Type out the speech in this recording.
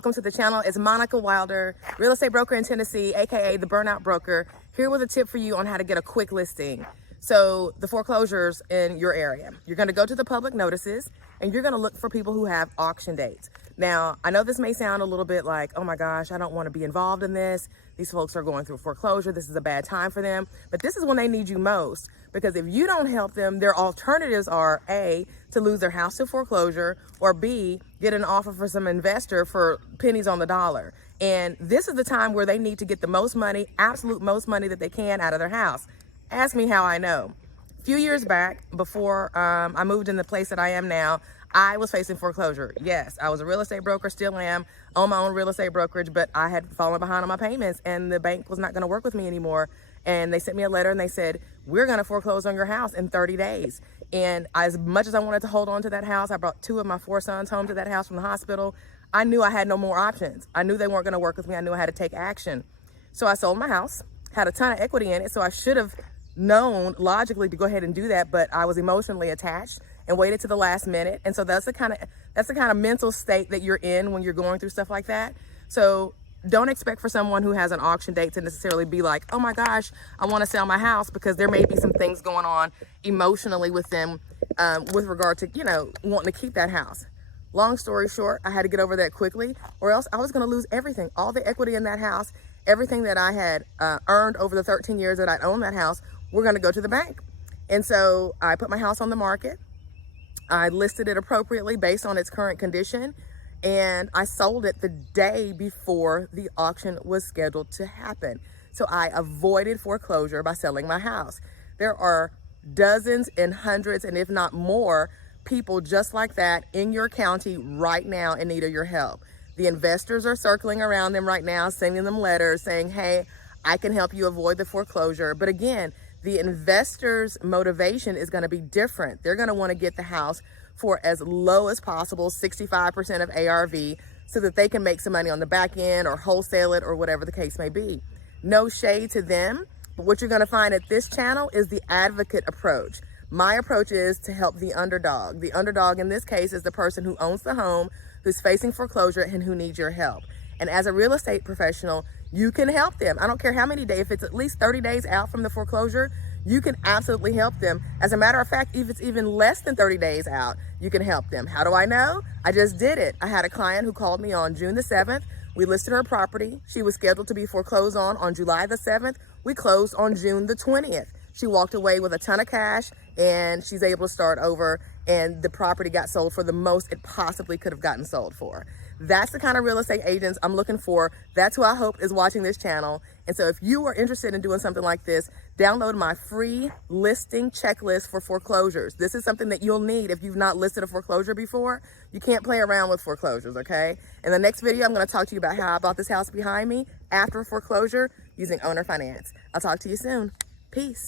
Welcome to the channel. It's Monica Wilder, real estate broker in Tennessee, aka the Burnout Broker, here with a tip for you on how to get a quick listing. So the foreclosures in your area, you're going to go to the public notices and you're going to look for people who have auction dates. Now, I know this may sound a little bit like, oh my gosh, I don't want to be involved in this. These folks are going through foreclosure. This is a bad time for them. But this is when they need you most, because if you don't help them, their alternatives are A, to lose their house to foreclosure, or B, get an offer for some investor for pennies on the dollar. And this is the time where they need to get the most money, absolute most money that they can out of their house. Ask me how I know. A few years back, before I moved in the place that I am now, I was facing foreclosure. Yes, I was a real estate broker, still am, own my own real estate brokerage, but I had fallen behind on my payments and the bank was not going to work with me anymore. And they sent me a letter and they said, we're going to foreclose on your house in 30 days. And as much as I wanted to hold on to that house, I brought 2 of my 4 sons home to that house from the hospital. I knew I had no more options. I knew they weren't going to work with me. I knew I had to take action. So I sold my house, had a ton of equity in it. So I should have known logically to go ahead and do that, but I was emotionally attached and waited to the last minute. And so that's the kind of mental state that you're in when you're going through stuff like that. So don't expect for someone who has an auction date to necessarily be like, oh my gosh, I want to sell my house, because there may be some things going on emotionally with them with regard to, wanting to keep that house. Long story short, I had to get over that quickly, or else I was going to lose everything, all the equity in that house, everything that I had earned over the 13 years that I'd owned that house. We're going to go to the bank. And so I put my house on the market. I listed it appropriately based on its current condition, and I sold it the day before the auction was scheduled to happen. So I avoided foreclosure by selling my house. There are dozens and hundreds, and if not more, people just like that in your county right now in need of your help. The investors are circling around them right now, sending them letters saying, hey, I can help you avoid the foreclosure. But again, the investor's motivation is going to be different. They're going to want to get the house for as low as possible, 65% of ARV, so that they can make some money on the back end or wholesale it or whatever the case may be. No shade to them, but what you're going to find at this channel is the advocate approach. My approach is to help the underdog. The underdog in this case is the person who owns the home, who's facing foreclosure, and who needs your help. And as a real estate professional, you can help them. I don't care how many days, if it's at least 30 days out from the foreclosure, you can absolutely help them. As a matter of fact, if it's even less than 30 days out, you can help them. How do I know? I just did it. I had a client who called me on June the 7th. We listed her property. She was scheduled to be foreclosed on July the 7th. We closed on June the 20th. She walked away with a ton of cash and she's able to start over, and the property got sold for the most it possibly could have gotten sold for. That's the kind of real estate agents I'm looking for. That's who I hope is watching this channel. And so if you are interested in doing something like this, download my free listing checklist for foreclosures. This is something that you'll need if you've not listed a foreclosure before. You can't play around with foreclosures, okay? In the next video, I'm going to talk to you about how I bought this house behind me after foreclosure using owner finance. I'll talk to you soon. Peace.